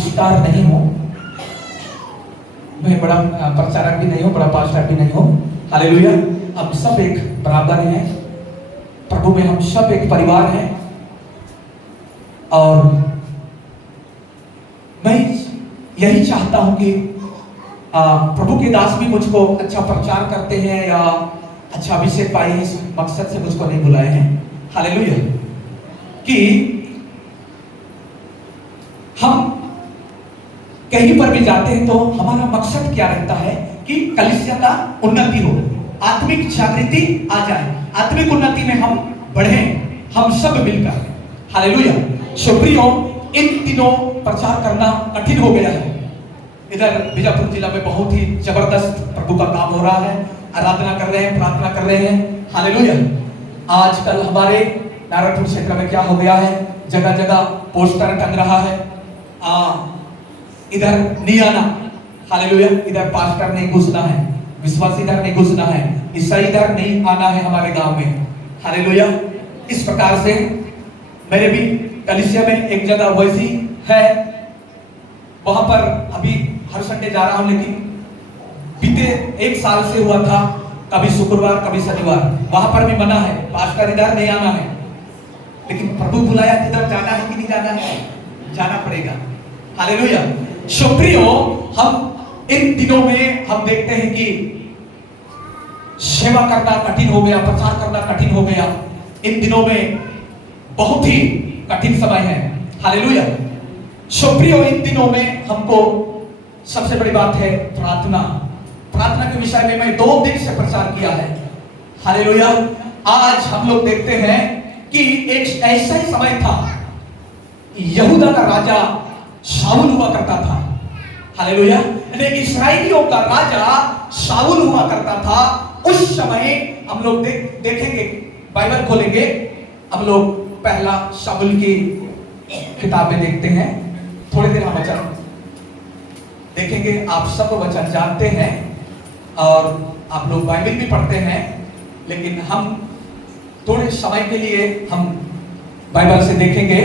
Star नहीं हूं, मैं बड़ा प्रचारक भी नहीं हूं, बड़ा पास्टर भी नहीं हूं। हालेलुया। हम सब एक बराबर हैं प्रभु में, हम सब एक परिवार हैं। और मैं यही चाहता हूं कि प्रभु के दास भी मुझको अच्छा प्रचार करते हैं या अच्छा अभिषेक पाए हैं, इस मकसद से मुझको नहीं बुलाए हैं। हालेलुया। कि हम कहीं पर भी जाते हैं तो हमारा मकसद क्या रहता है कि कलीसिया का उन्नति हो, आत्मिक जागृति आ जाए, आत्मिक उन्नति में हम बढ़े, हम सब मिलकर। हालेलुया। सुप्रियो, इन दिनों प्रचार करना कठिन हो गया है। इधर बीजापुर जिला में बहुत ही जबरदस्त प्रभु का काम हो रहा है, आराधना कर रहे हैं, प्रार्थना कर रहे हैं। हालेलुया। आजकल हमारे नारायणपुर क्षेत्र में क्या हो गया है, जगह जगह पोस्टर टंग रहा है, इधर नहीं आना। हालेलुया। इधर पास्टर नहीं घुसना है, विश्वासी इधर नहीं घुसना है, ईसाई इधर नहीं आना है हमारे गांव में। हालेलुया। इस प्रकार से मेरे भी कलीसिया में एक जगह वैसी है, वहां पर अभी हर संडे जा रहा हूं, लेकिन बीते एक साल से हुआ था कभी शुक्रवार कभी शनिवार, वहां पर भी मना है, पास्टर इधर नहीं आना है। लेकिन प्रभु बुलाया, इधर जाना है कि नहीं जाना है, जाना पड़ेगा। हालेलुया। सुप्रियो, हम इन दिनों में हम देखते हैं कि सेवा करना कठिन हो गया, प्रचार करना कठिन हो गया। इन दिनों में बहुत ही कठिन समय है। हालेलुया। सुप्रियो, इन दिनों में हमको सबसे बड़ी बात है प्रार्थना। प्रार्थना के विषय में मैं 2 दिन से प्रचार किया है। हालेलुया। आज हम लोग देखते हैं कि एक ऐसा ही समय था, यहूदा का राजा शाऊल हुआ करता था। हालेलुया। इस्राएलियों का राजा शाऊल हुआ करता था। उस समय हम लोग देखेंगे, बाइबल खोलेंगे, हम लोग पहला शाऊल की किताबें देखते हैं। थोड़े देर हम वचन देखेंगे, आप सब वचन जानते हैं और आप लोग बाइबल भी पढ़ते हैं, लेकिन हम थोड़े समय के लिए हम बाइबल से देखेंगे।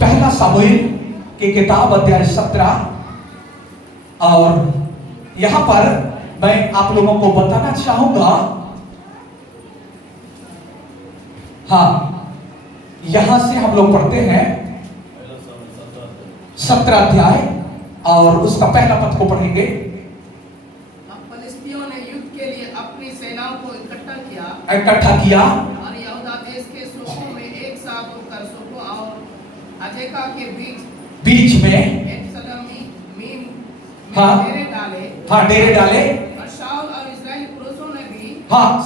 पहला सामुएल की किताब अध्याय 17, और यहां पर मैं आप लोगों को बताना चाहूंगा, यहां से हम लोग पढ़ते हैं 17 अध्याय और उसका पहला पद को पढ़ेंगे। फलिस्तियों ने युद्ध के लिए अपनी सेनाओं को इकट्ठा किया और यहूदा देश के सूपों में एक साथ होकर सूपों और अजेका के बीच में एक सलमी मीम में डेरे डाले। और शाऊल और इस्राएली पुरुषों ने भी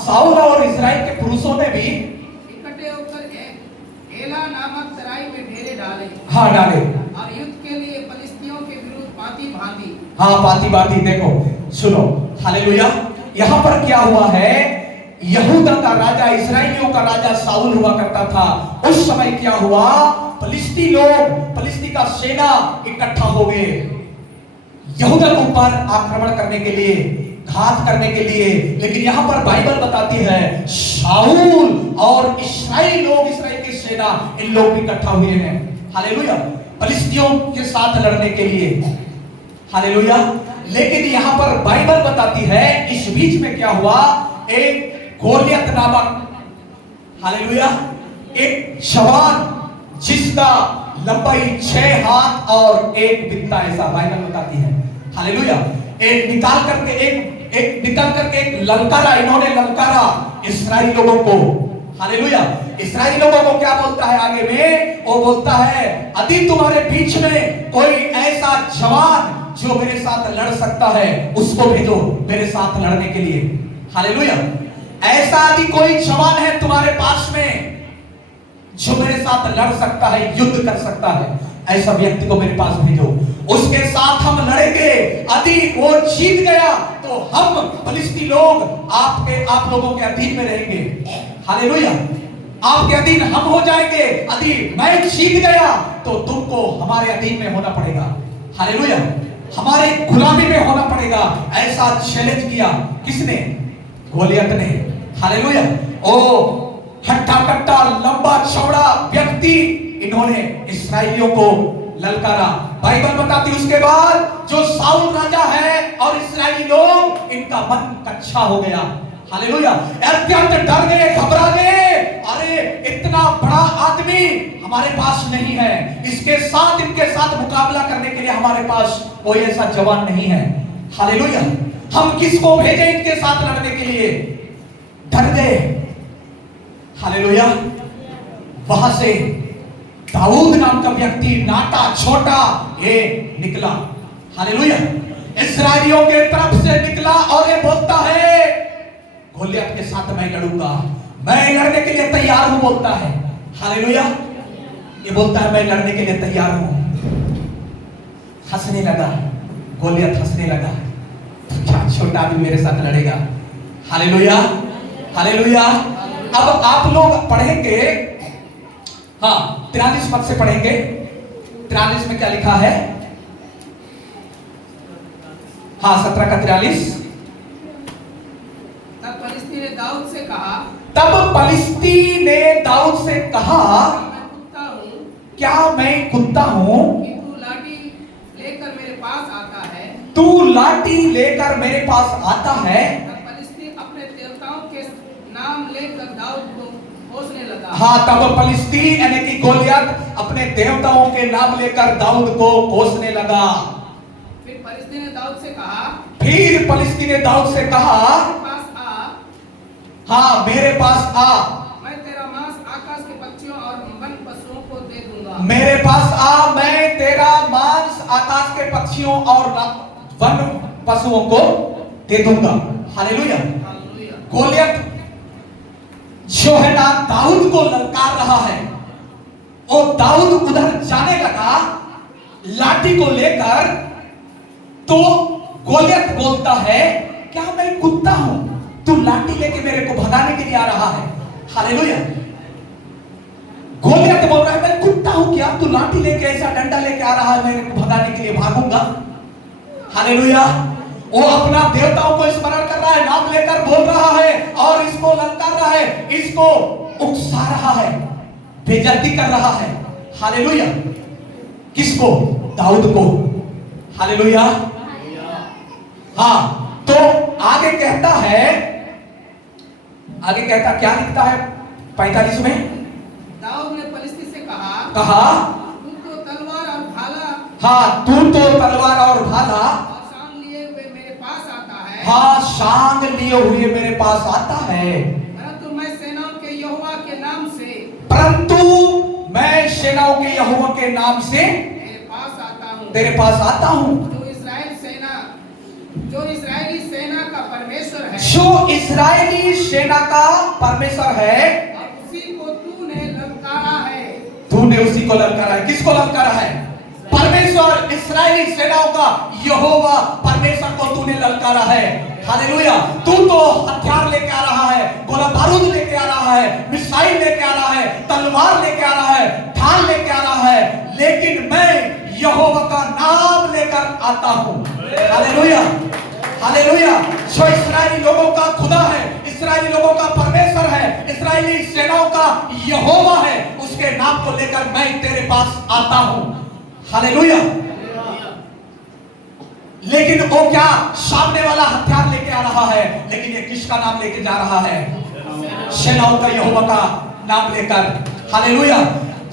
साउल और इस्राएल के पुरुषों ने भी इकट्ठे होकर एला नामक तराई में डेरे डाले। डाले और युद्ध के लिए फलिस्तियों के विरुद्ध पाती बाती। देखो सुनो। हालेलुया। यहाँ पर क्या हुआ है, यहूदा का राजा, इस्राएलियों का राजा साउल हुआ करता था। उस समय क्या हुआ, फलिस्ती लोग, फलिस्ती का सेना इकट्ठा हो गए यहूदा के ऊपर आक्रमण करने के लिए, घात करने के लिए। लेकिन यहां पर बाइबल बताती है शाऊल और इस्राएल लोग, इस्राएल की सेना, इन लोग भी इकट्ठा हुए हैं। हालेलुया। फलिस्तियों के साथ लड़ने के लिए। हालेलुया। लेकिन यहां पर बाइबल बताती है इस बीच में क्या हुआ, एक गोलियत नामक, हालेलुया, एक जवान जिसका लंबाई 6 हाथ और 1 बित्ता, ऐसा बाइबल बताती है। हालेलुया। एक निकाल करके एक ललकारा, इन्होंने ललकारा इस्राएली लोगों को। हालेलुया। इस्राएली लोगों को क्या बोलता है आगे में, वो बोलता है यदि तुम्हारे बीच में कोई ऐसा जवान जो मेरे साथ लड़ सकता है, उसको भेजो मेरे साथ लड़ने के लिए। हालेलुया। ऐसा यदि कोई जवान है तुम्हारे पास में जो मेरे साथ लड़ सकता है, युद्ध कर सकता है, ऐसा व्यक्ति को मेरे पास भेजो, उसके साथ हम लड़ेंगे। यदि वो जीत गया तो हम फलिस्ती लोग आप लोगों के अधीन में रहेंगे। हालेलुया। आपके अधीन हम हो जाएंगे। यदि मैं जीत गया तो तुमको हमारे अधीन में होना पड़ेगा। हालेलुया। हमारे गुलामी में होना पड़ेगा। ऐसा चैलेंज किया किसने, गोलियत ने। हालेलुया। ओ हट्टा कट्टा लंबा चौड़ा व्यक्ति इन्होंने इस्राएलियों को ललकारा। बाइबल बताती उसके बाद जो साउल राजा है और इस्राएली लोग, इनका मन कच्चा हो गया। हालेलुया। अत्यंत डर गए, घबरा गए। अरे इतना बड़ा आदमी हमारे पास नहीं है, इसके साथ इनके साथ मुकाबला करने के लिए हमारे पास कोई ऐसा जवान नहीं है। हालेलुया। हम किसको भेजें इनके साथ लड़ने के लिए? डर गए। हालेलुया। वहां से दाऊद नाम का व्यक्ति, नाटा छोटा, ये निकला। हालेलुया। इस्राएलियों के तरफ से निकला और ये बोलता है गोलियत के साथ मैं लड़ूंगा, मैं लड़ने के लिए तैयार हूं बोलता है। हालेलुया। ये बोलता है मैं लड़ने के लिए तैयार हूं। हंसने लगा, गोलियत हंसने लगा, क्या छोटा आदमी मेरे साथ लड़ेगा। हालेलुया। हालेलुया। अब आप लोग पढ़ेंगे, हाँ 43 पद से पढ़ेंगे। 43 में क्या लिखा है? हाँ 17 का 43। तब फलिस्ती ने दाऊद से कहा, तब फलिस्ती ने दाऊद से कहा, मैं कुत्ता हूँ, क्या मैं कुत्ता हूँ कि तू लाठी लेकर मेरे पास आता है? तू लाठी लेकर मेरे पास आता है। तब फलिस्ती अपने देवताओं के नाम लेकर दाऊद को कोसने लगा। हाँ तब फलिस्ती यानी कि गोलियत अपने देवताओं के नाम लेकर दाऊद को कोसने लगा। फिर फलिस्ती ने दाऊद से कहा, फिर फलिस्ती ने दाऊद से कहा, मेरे पास आ, हाँ मेरे पास आ, मैं तेरा मांस आकाश के पक्षियों और वन पशुओं को दे दूंगा। मेरे पास आ, मैं तेरा मांस आकाश के पक्षियों और वन पशुओं को दे दूंगा। हालेलुया। हालेलुया। गोलियत जो है ना दाऊद को ललकार रहा है, और दाऊद उधर जाने लगा लाठी को लेकर, तो गोलियत बोलता है क्या मैं कुत्ता हूं, तू लाठी लेके मेरे को भगाने के लिए आ रहा है। हालेलुया। गोलियत बोल रहा है मैं कुत्ता हूं क्या, तू लाठी लेके ऐसा डंडा लेके आ रहा है मेरे को भगाने के लिए, भागूंगा। हालेलुया। वो अपना देवताओं को स्मरण कर रहा है, नाम लेकर बोल रहा है और इसको ललकार रहा है, इसको उकसा रहा है, बेइज्जती कर रहा है। हालेलुया। किसको? दाऊद को। हालेलुया। हाँ तो आगे कहता है, आगे कहता क्या लिखता है 45 में? दाऊद ने फलिस्ती से कहा, तू तो तलवार और भाला, हाँ तू तो तलवार और भाला और शांग लिए हुए मेरे पास आता है। हाँ शांग लिए हुए मेरे पास आता है, परंतु मैं सेनाओं के यहोवा के नाम से, परंतु मैं सेनाओं के यहोवा के नाम से तेरे पास आता हूँ, तेरे पास आता हूँ। जो इस्राएली सेना का परमेश्वर है, जो इस्राएली सेना का परमेश्वर है, और उसी को तूने ललकारा है। तूने उसी को ललकारा है। किसको ललकारा है? परमेश्वर, इस्राएली सेनाओं का यहोवा परमेश्वर को तूने ललकारा है। हालेलुया। तू तो हथियार लेके आ रहा है, गोला बारूद लेके आ रहा है, मिसाइल लेके आ रहा है, तलवार लेके आ रहा है, ढाल लेके आ रहा है, लेकिन मैं यहोवा का नाम लेकर आता हूं। हालेलुया। हालेलुया। जो इस्राएली लोगों का खुदा है, इस्राएली लोगों का परमेश्वर है, इस्राएली सेनाओं का यहोवा है, उसके नाम को लेकर मैं तेरे पास आता हूं। हालेलुया। लेकिन वो क्या सामने वाला हथियार लेके आ रहा है, लेकिन ये किसका नाम लेके जा रहा है? सेनाओं का यहोवा का नाम लेकर। हालेलुया।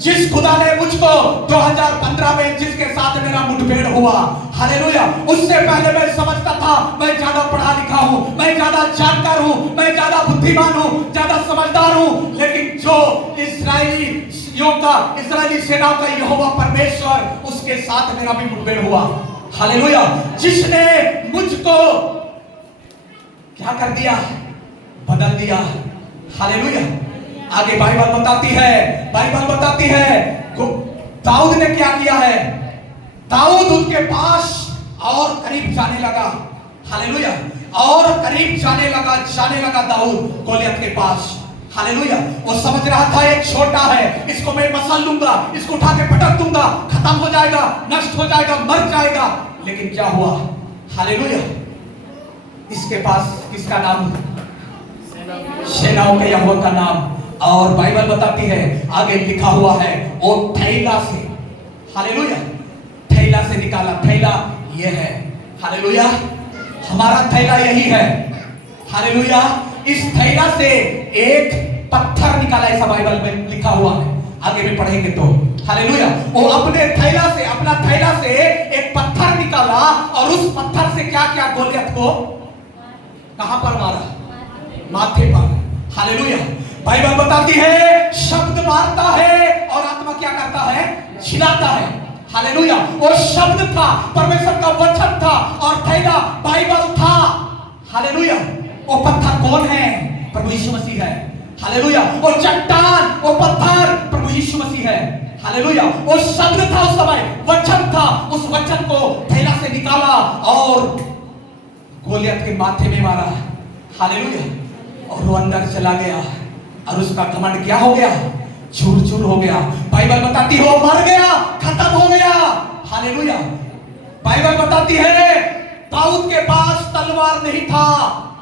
जिस खुदा ने मुझको 2015 में जिसके साथ मेरा मुठभेड़ हुआ, हालेलुया, उससे पहले मैं समझता था मैं ज्यादा पढ़ा लिखा हूं, मैं ज्यादा जानकार हूं, मैं ज्यादा बुद्धिमान हूं, ज्यादा समझदार हूं, लेकिन जो इस्राएली सेनाओं का यहोवा परमेश्वर, उसके साथ मेरा भी मुठभेड़ हुआ। हालेलुया। जिसने मुझको क्या कर दिया? बदल दिया। हालेलुया। आगे बाइबल बताती है दाऊद ने क्या किया है? दाऊद उनके पास और करीब जाने लगा। हालेलुया। और करीब जाने लगा दाऊद गोलियत के पास। हालेलुया। वो समझ रहा था एक छोटा है, इसको मैं मसल लूंगा, इसको उठा के पटक दूंगा, खत्म हो जाएगा, नष्ट हो जाएगा, मर जाएगा। लेकिन क्या हुआ? हालेलुया। इसके पास किसका नाम? सेनाओं के यहोवा का नाम। और बाइबल बताती है, आगे लिखा हुआ है, वो थैला से, हालेलुया, थैला से निकाला। थैला ये है, हालेलुया, हमारा थैला यही है, हालेलुया। इस थैला से एक पत्थर निकाला, ऐसा बाइबल में लिखा हुआ है, आगे में पढ़ेंगे तो, हालेलुया। वो अपने थैला से, अपना थैला से एक पत्थर निकाला और उस पत्थर से क्या क्या गोलियत को कहां पर मारा? माथे पर, हालेलुया। बाइबल बताती है शब्द मारता है और आत्मा क्या करता है? छिलाता है, हालेलुया। वो शब्द था, परमेश्वर का वचन था और थैला बाइबल था, हालेलुया। वो पत्थर कौन है? प्रभु यीशु मसीह है, हालेलुया। वो चट्टान, वो पत्थर प्रभु यीशु मसीह है, हालेलुया। वो शब्द था उस समय, वचन था, उस वचन को थैला से निकाला और गोलियत के माथे में मारा, हालेलुया। और वो अंदर चला गया और उसका घमंड क्या हो गया? चूर चूर हो गया। बाइबल बताती है वो मर गया, खत्म हो गया, हालेलुया। बाइबल बताती है दाऊद के पास तलवार नहीं था,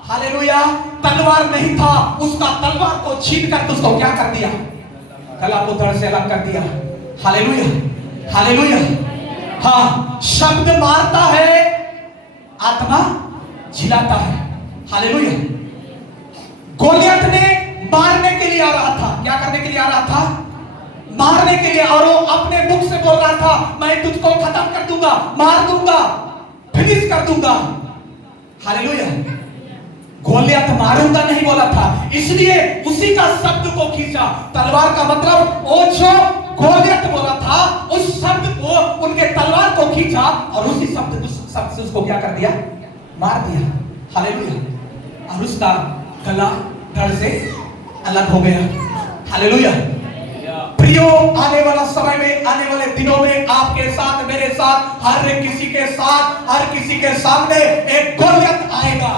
हालेलुया, तलवार नहीं था, उसका तलवार को छीन कर उसको क्या कर दिया? गला को धड़ से अलग कर दिया, हालेलुया, हालेलुया। हाँ, शब्द मारता है, आत्मा झिलाता है, हालेलुया। गोलियत ने मारने के लिए आ रहा था, क्या करने के लिए आ रहा था? मारने के लिए, और वो अपने मुख से बोल रहा था मैं तुझको खत्म कर दूंगा, मार दूंगा, फिनिश कर दूंगा, हालेलुया। गोलियत मारूंगा नहीं बोला था, इसलिए उसी का शब्द को खींचा। तलवार का मतलब वो जो गोलियत बोला था उस शब्द को, उनके तलवार को खींचा और उसी शब्द से उसको क्या कर दिया? मार दिया, हालेलुया। और उसका गला धड़ से अलग हो गया, हालेलुया। प्रियो, आने वाला समय में, आने वाले दिनों में आपके साथ, मेरे साथ, हर किसी के साथ, हर किसी के सामने एक गोलियत आएगा,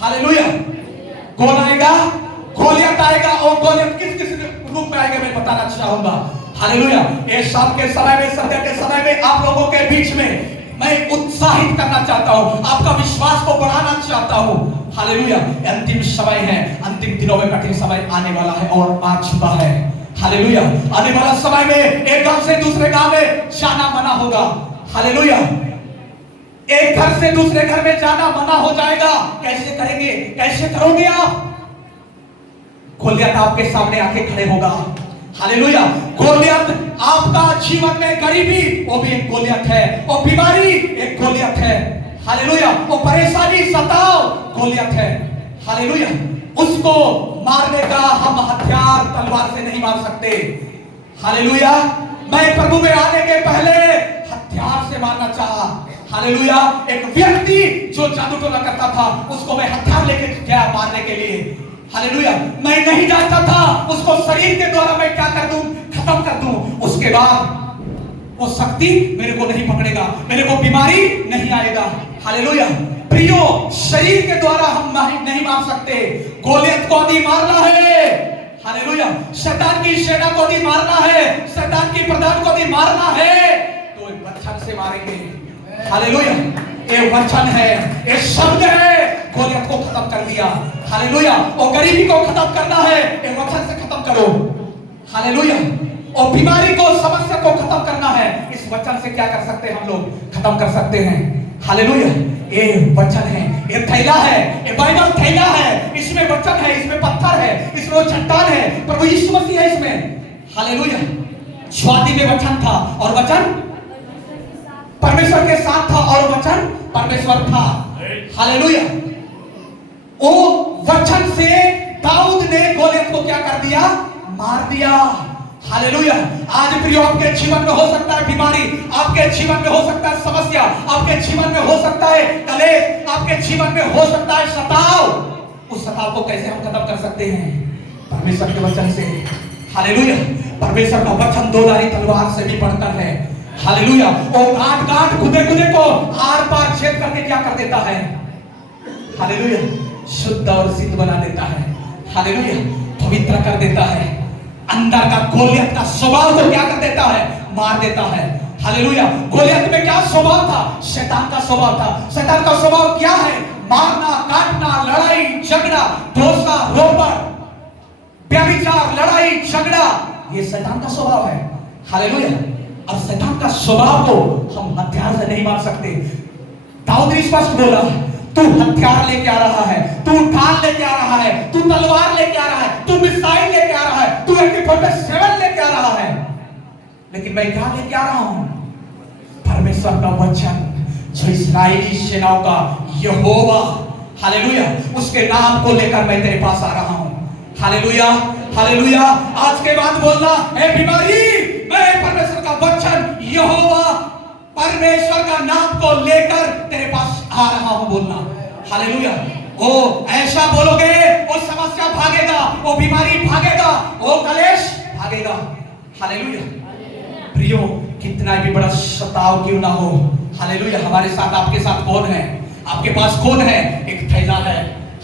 हालेलुया। कौन आएगा? गोलियत आएगा। और गोलियत किस किस रूप में आएगा मैं बताना चाहूंगा, हालेलुया। इस शाम के समय में, संध्या के समय में आप लोगों के बीच में मैं उत्साहित करना चाहता हूं, आपका विश्वास को बढ़ाना चाहता हूं, हालेलुया। अंतिम समय है, अंतिम दिनों में कठिन समय आने वाला है और आ चुका है, हालेलुया। आने वाला समय में एक गांव से दूसरे गांव में जाना मना होगा, हालेलुया। एक घर से दूसरे घर में जाना मना हो जाएगा। कैसे करेंगे? कैसे करोगे आप? गोलियत आपके सामने आके खड़े होगा, हालेलुया। गोलियत आपका जीवन में, गरीबी वो भी एक गोलियत है, वो बीमारी एक गोलियत है, हालेलुया। वो परेशानी, सताव गोलियत है, हालेलुया। उसको मारने का हम हथियार तलवार से नहीं मार सकते, हालेलुया। मैं प्रभु में आने के पहले हथियार से मारना चाहा, हालेलुया। एक व्यक्ति जो जादू टोना करता था उसको मैं हथियार लेके गया मारने के लिए, हालेलुया। मैं नहीं जानता था उसको शरीर के द्वारा मैं क्या कर दूं? खत्म कर दूं। उसके बाद वो शक्ति मेरे को नहीं पकड़ेगा, मेरे को बीमारी नहीं आएगा, हालेलुया। प्रियो, शरीर के द्वारा हम नहीं मार सकते। गोलियत को भी मारना है, हालेलुया। शैतान की सेना को भी मारना है, शैतान की प्रधान को भी मारना है, तो वचन से मारेंगे, हालेलुया। ये वचन है, ये शब्द है। गोलियत को खत्म कर दिया, हालेलुया। और गरीबी को खत्म करना है, ये वचन से खत्म करो, हालेलुया। और बीमारी को, समस्या को खत्म करना है, इस वचन से क्या कर सकते हैं? हम लोग खत्म कर सकते हैं, हालेलुया। ये वचन है, ये थैला है, ये बाइबल थैला है, इसमें वचन है, इसमें पत्थर है, इसमें वो चट्टान है, प्रभु यीशु मसीह है इसमें, हालेलुया। स्वाति में वचन था और वचन परमेश्वर के साथ था और वचन परमेश्वर था, हालेलुया। वो वचन से दाऊद ने गोलियत को क्या कर दिया? मार दिया, हालेलुया। आज प्रियो, आपके जीवन में हो सकता है बीमारी, आपके जीवन में हो सकता है समस्या, आपके जीवन में हो सकता है कलेश, आपके जीवन में हो सकता है सताव। उस सताव को कैसे हम खत्म कर सकते हैं? परमेश्वर के वचन से, हालेलुया। परमेश्वर का वचन दो धारी तलवार से भी बढ़कर है, हालेलुया। और गांठ गांठ, खुदे खुदे को आर पार छेद करके क्या कर देता है? हालेलुया। शुद्ध और सिद्ध बना देता है, हालेलुया। पवित्र कर देता है। अंदर का गोलियत का स्वभाव को क्या कर देता है? मार देता है, हालेलुया। गोलियत में क्या स्वभाव था? शैतान का स्वभाव था। शैतान का स्वभाव क्या है? मारना, काटना, लड़ाई झगड़ा, दोषा, रोपण, व्यभिचार, लड़ाई झगड़ा, ये शैतान का स्वभाव है। हालेलुया। और शैतान का स्वभाव को हम हथियार से नहीं मार सकते। दाऊद ने स्पष्ट बोला, तू हथियार लेके आ रहा है, तू ढाल लेके आ रहा है, तू तलवार लेके आ रहा है, तू मिसाइल लेके आ रहा है, तू AK-47 लेके आ रहा है, लेकिन मैं क्या लेके आ रहा हूं? परमेश्वर का वचन, जो इस्राएली सेनाओं का यहोवा, हालेलुया, उसके नाम को लेकर मैं तेरे पास आ रहा हूं। Hallelujah, hallelujah. आज के बाद बोलना, ए बीमारी, मैं परमेश्वर का वचन, यहोवा परमेश्वर का नाम को लेकर तेरे पास आ रहा हूं, बोलना। हालेलुया। ओ ऐसा बोलोगे, वो समस्या भागेगा, वो बीमारी भागेगा, वो कलेश भागेगा। हालेलुया। प्रियो, कितना भी बड़ा सताव क्यों ना हो, हालेलुया, हमारे साथ, आपके साथ कौन है? आपके पास कौन है? एक थैला है।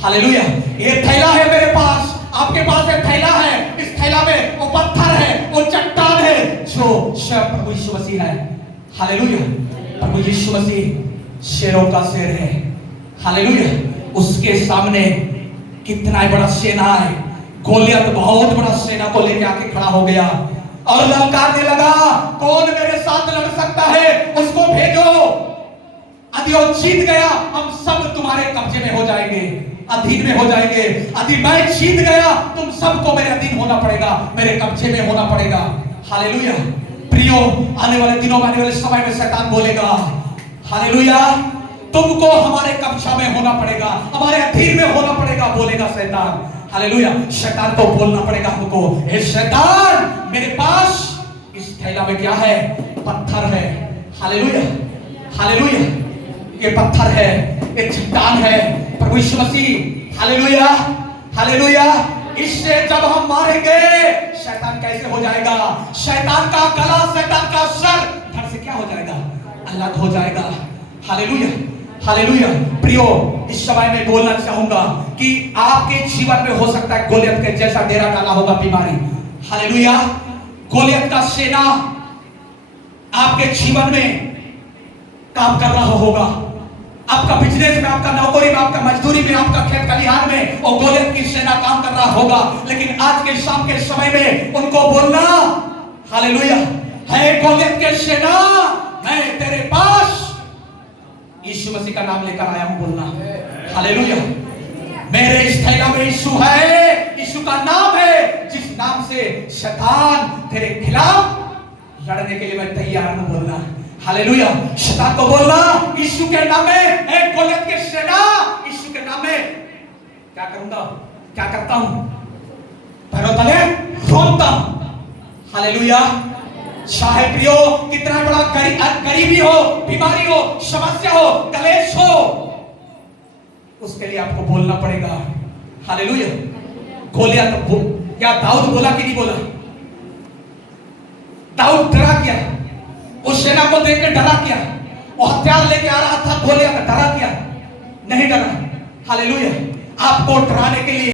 हालेलुया। ये थैला है मेरे पास, आपके पास एक थैला है। इस थैला में वो पत्थर है, वो चट्टान है, जो स्वयं प्रभु यीशु मसीह है। हालेलुया। प्रभु यीशु मसीह शेरों का शेर है। हालेलुया। उसके सामने कितना बड़ा सेना है। गोलियत बहुत बड़ा सेना को लेके आके खड़ा हो गया और ललकारने लगा, कौन मेरे साथ लड़ सकता है? उसको भेजो। यदि वो जीत गया, हम सब तुम्हारे कब्जे में हो जाएंगे, अधीन में हो जाएंगे। यदि मैं जीत गया, तुम सबको मेरे अधीन होना पड़ेगा, मेरे कब्जे में होना पड़ेगा। हालेलुया। प्रियो, आने वाले दिनों में, आने वाले समय में शैतान बोलेगा, हालेलुया, तुमको हमारे कब्जा में होना पड़ेगा, हमारे अधीन में होना पड़ेगा, बोलेगा शैतान। हालेलुया। शैतान को बोलना पड़ेगा हमको, हे शैतान, मेरे पास इस थैला में क्या है? पत्थर है। Hallelujah, hallelujah. ये पत्थर है, ये चट्टान है, प्रभु यीशु मसीह। Hallelujah, hallelujah. इससे जब हम मारेंगे, शैतान कैसे हो जाएगा? शैतान का गला, शैतान का सर धड़ से क्या हो जाएगा? अलग हो जाएगा। Hallelujah, hallelujah. प्रियो, इस समय में बोलना चाहूंगा कि आपके जीवन में हो सकता है गोलियत के जैसा डेरा डाला होगा बीमारी। हालेलुया। गोलियत का सेना आपके जीवन में काम कर रहा होगा, आपका बिजनेस में, आपका नौकरी में, आपका मजदूरी में, आपका खेत खलिहान में, और गोलियत की सेना काम कर रहा होगा। लेकिन आज के शाम के समय में उनको बोलना, हालेलुया, है गोलियत के सेना, मैं तेरे पास यीशु मसीह का नाम लेकर आया हूं, बोलना। हालेलुया। मेरे इस थैला में यीशु है, यीशु का नाम है, जिस नाम से शैतान तेरे खिलाफ लड़ने के लिए मैं तैयार हूं, बोलना। हालेलुया। शैतान को बोलना, यीशु के नाम में, एक गोलियत की सेना, यीशु के नाम में क्या करूंगा, क्या करता हूं? पैरों तले रोता हूं। हालेलुया। चाहे प्रियो कितना बड़ा गरीबी हो, बीमारी हो, समस्या हो, कलेश हो, उसके लिए आपको बोलना पड़ेगा। हालेलुया। गोलियत, क्या दाऊद बोला कि नहीं बोला? दाऊद डरा क्या? उस सेना को देखकर डरा क्या? वो हथियार लेके आ रहा था, गोलियत, डरा क्या? नहीं डरा। हालेलुया। आपको डराने के लिए